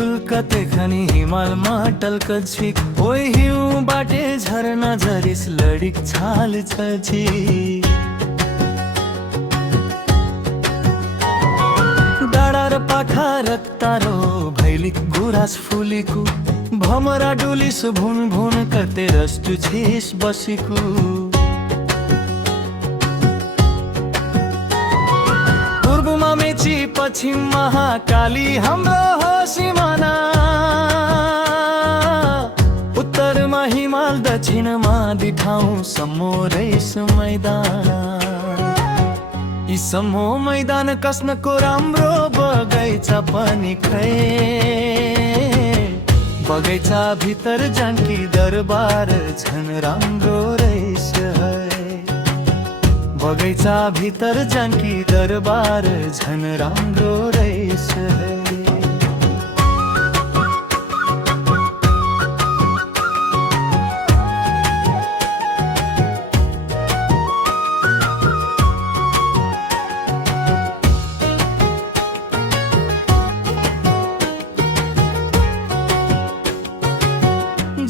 झुल्कते खनी हिमालमा टल्कछि ओइ हिउँ बाटे झरना झरिस लडिक छाल छछि डाँडा र पाखा रक्तारो भैलिक गुराँस फुलेको भमरा डुलिस भुन भुन कते रस्टु छिस बसेको पूर्वमा मेची पश्चिम महाकाली हाम्रो हो सिमाना उत्तरमा हिमाल दक्षिणमा दिठाउँ सम्मो रेस मैदान यी सम्मो मैदान कस्नको राम्रो बगैँचा पनि खै बगैँचा भित्र जानकी दरबार झन राम्रो रहेछ बगैँचा भित्र जानकी दरबार झन राम्रो रहेछ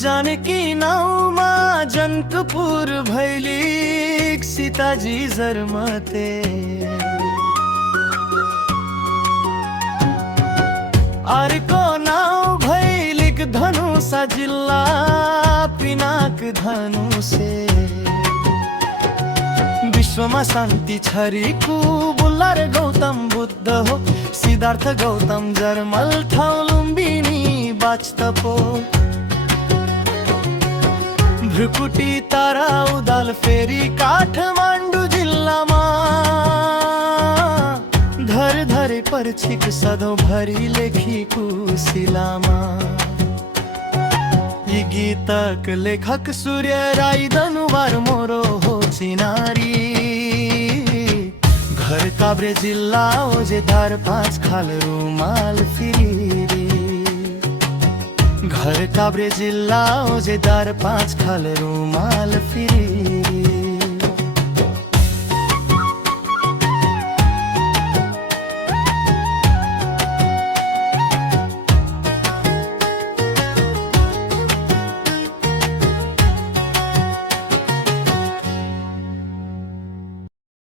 जानकी नाउँमा जनकपुर भैलिक सीताजी जर्मते अर्को नाउँ भैलिक धनुषा जिल्ला पिनाक धनुषे विश्वमा शान्ति छरीको बुल्ला र गौतम बुद्ध हो सिद्धार्थ गौतम जर्मल ठाउँ लुम्बिनी बाचतपो भ्रुकुटी तारा उदाल फेरि काठमाडौँ जिल्लामा धर धरे पर्छिक सधौँ भरि लेखिएको शिलामा यी गीतक लेखक सूर्य राई दनुवार मोरो हो चिनारी घर काभ्रे जिल्ला ओजेधार 5 खाल रुमाल फिरी घर काभ्रे जिल्ला ओजेदार 5 खाल रुमाल फिरी